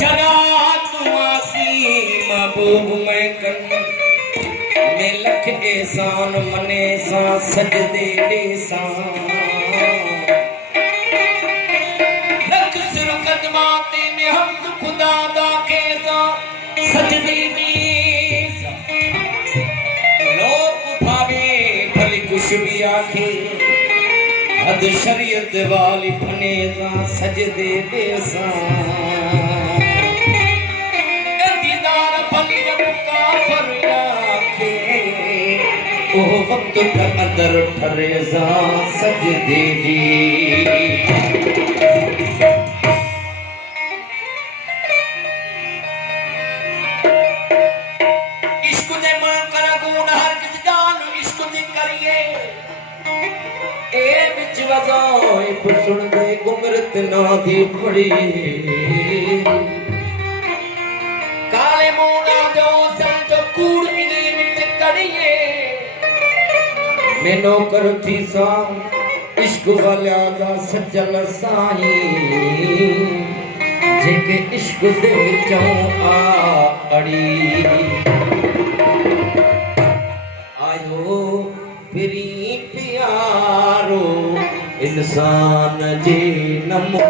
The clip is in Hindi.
जगा तू आसी महबूब मैं कन में लख एहसान मने सा सजदे दे सा लख सिर कदमाते में हम खुदा दा के सा सजदे दे सा लोग भावे भली कुछ भी आखे हद शरीयत वाली फने सा सजदे दे सा दीदार भली काफर आखे ओ वक्त का अंदर ठरे सा सजदे दी इश्क दे मन कर गुण हर किस जान इश्क दी करिए ए बिच वजाए पुसुन दे गुमरत ना दी पड़ी काले मोना जो संजो कूड़ इने विच कड़िए मैं नौकर थी सा इश्क वाला दा सजल साईं जेके इश्क दे विचों आ अड़ी आयो फिरी प्यारो इंसान जे नमो